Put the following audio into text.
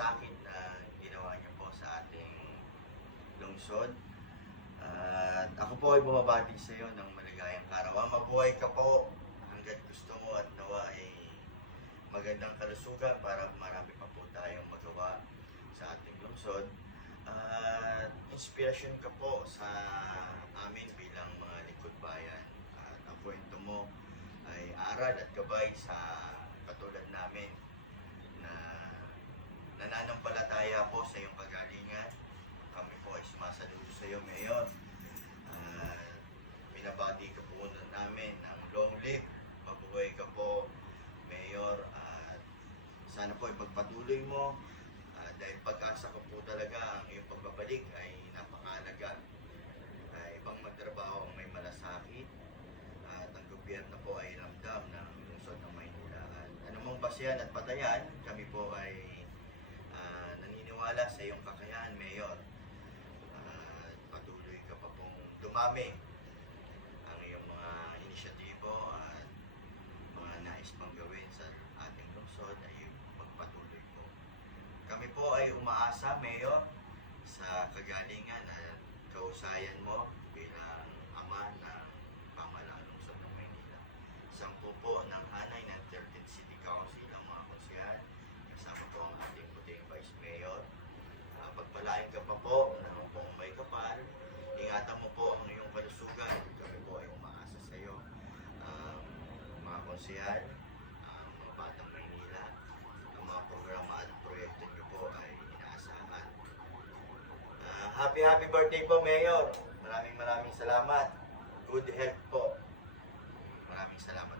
malasakit na ginawa niyo po sa ating lungsod. At ako po ay bumabati sa iyo ng maligayang karawan. Mabuhay ka po hanggat gusto mo at nawa ay magandang kalusugan para marami pa po tayong magawa sa ating lungsod. At inspirasyon ka po sa amin bilang mga lingkod bayan. At ang kwento mo ay aral at gabay sa katulad namin na nananampalataya po sa iyong kagalingan. Kami po ay sumasaludo sa iyo, Mayor. Binabati ka po namin ng long live. Mabuhay ka po, Mayor. At sana po ipagpatuloy mo. Dahil pag-asa ko po talaga ang iyong pagbabalik ay napakahalaga. Ibang magtrabaho ang may malasakit at ang gobyerno po ay ramdam ng lungsod ng Maynila. Anumang basehan at patayan, kami po ay naniniwala sa iyong kakayahan, Mayor. Patuloy ka pa pong dumami ang iyong mga inisyatibo at mga nais pang gawin sa ating lungsod ay magpatuloy po. Kami po ay umaasa, Mayor, sa kagalingan at kausayan mo bilang ama ng pamahalaan ng lungsod ng Maynila. Sampu po ng hanay ng 13th City Council ang mga konsehal. Kasama po ang ating puting Vice Mayor. Pagpalain ka pa po ng buong may kapal. Ingatan mo po ang iyong kalusugan. Kami po ay umaasa sa iyo. Mga konsehal, mga batang Maynila, ang mga programa at proyekto niyo po ay inaasahan. Happy birthday po, Mayor. Maraming salamat. Good health po. Maraming salamat.